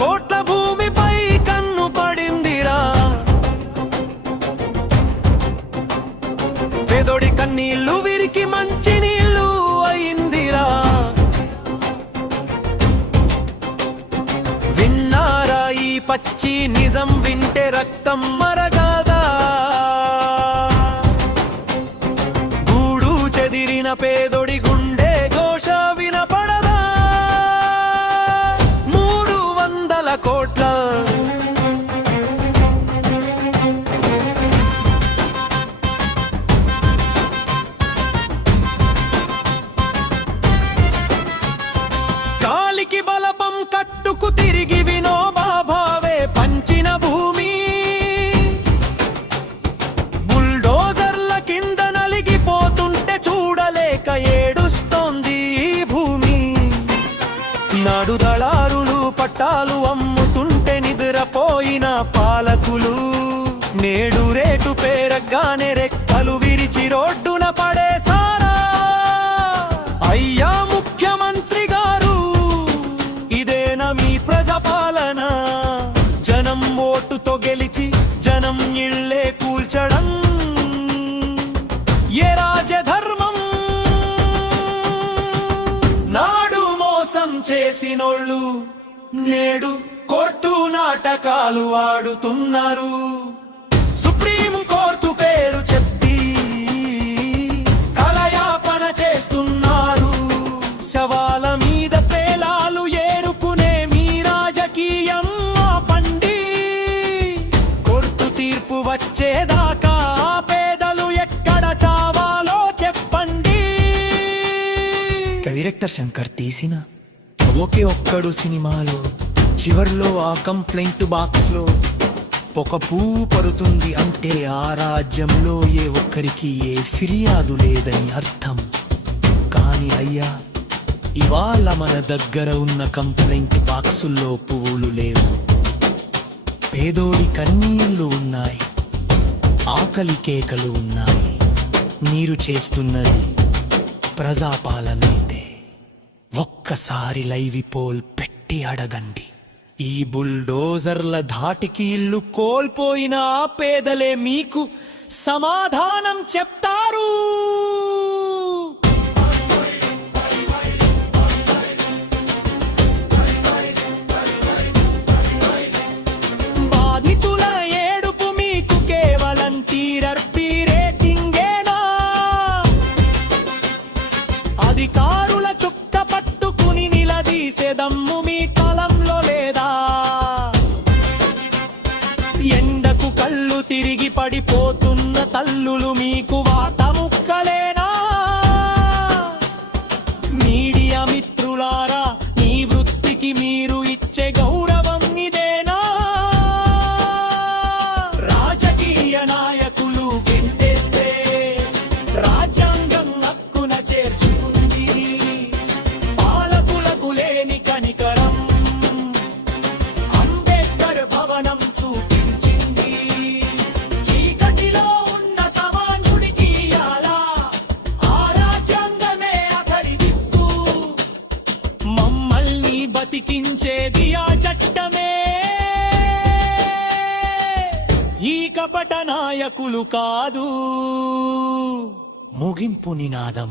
కోట్ల భూమిపై కన్ను పడిందిరా. పేదోడి కన్నీళ్లు విరికి మంచి నీళ్లు అయిందిరా. విన్నారా ఈ పచ్చి నిజం, వింటే రక్తం మరగాదా. గూడు చెదిరిన పేదోడి గుండె ఘోష వినపడదా. 300 కోట్ల కాలికి బలపం కట్టుకు తిరిగి వినోబా భావే పంచిన భూమి. బుల్డోజర్ల కింద నలిగిపోతుంటే చూడలేక ఏడుస్తోంది ఈ భూమి. నాడు దళారులు పట్టాలు అమ్ముతుంటే నిద్రపోయిన పాలకులు నేడు రేటు పేరగానే రెక్కలు విరిచి రోడ్డున పడేసారా. అయ్యా ముఖ్యమంత్రి గారు, ఇదేనా మీ ప్రజాపాలన? జనం ఓటుతో గెలిచి జనం ఇళ్ళే కూల్చడం ఏ రాజధర్మం? నాడు మోసం చేసినోళ్ళు నేడు కోర్టు నాటకాలు ఆడుతున్నారు. సుప్రీం కోర్టు పేరు చెప్పి కలయాపన చేస్తున్నారు. శవాల మీద పేలాలు ఏరుకునే మీ రాజకీయం ఆపండి. కోర్టు తీర్పు వచ్చేదాకా పేదలు ఎక్కడ చావాలో చెప్పండి. డైరెక్టర్ శంకర్ తీసిన ఒకే ఒక్కడు సినిమాలో చివర్లో ఆ కంప్లైంట్ బాక్స్ లో పొగ పడుతుంది అంటే ఆ రాజ్యంలో ఏ ఒక్కరికి ఏ ఫిర్యాదు లేదని అర్థం. కాని అయ్యా, ఇవాళ మన దగ్గర ఉన్న కంప్లైంట్ బాక్సుల్లో పువ్వులు లేవు. పేదోడి కన్నీళ్లు ఉన్నాయి, ఆకలి కేకలు ఉన్నాయి. మీరు చేస్తున్నది ప్రజాపాలనైతే ఒక్కసారి లైవ్ పోల్ పెట్టి అడగండి. ఈ బుల్డోజర్ల ధాటికి ఇల్లు కోల్పోయిన ఆ పేదలే మీకు సమాధానం చెప్తారు. బాధితుల ఏడుపు మీకు కేవలం టీఆర్పీ రేటింగేనా? అధికారుల చుక్క పట్టుకుని నిలదీసేదమ్ము మీ కలంలో లేదా? ఎండకు కళ్ళు తిరిగి పడిపోతున్న తల్లులు మీకు వాత ముక్కలేనా? మీడియా మిత్రులారా, మీ వృత్తికి మీరు ఇచ్చే గౌరవం ఇదేనా? రాజకీయ నాయకులు గెంటేస్తే రాజ్యాంగం హక్కున చేర్చుకుంది. పాలకులకు లేని కనికరం అంబేద్కర్ భవనం చూపించింది. చీకటిలో ఉన్న సమానుడికి అలా ఆ రాజ్యాంగమే అతని దిక్కు. మమ్మల్ని బతికించేది ఆ చట్టమే, ఈ కపట నాయకులు కాదు. ముగింపు నినాదం.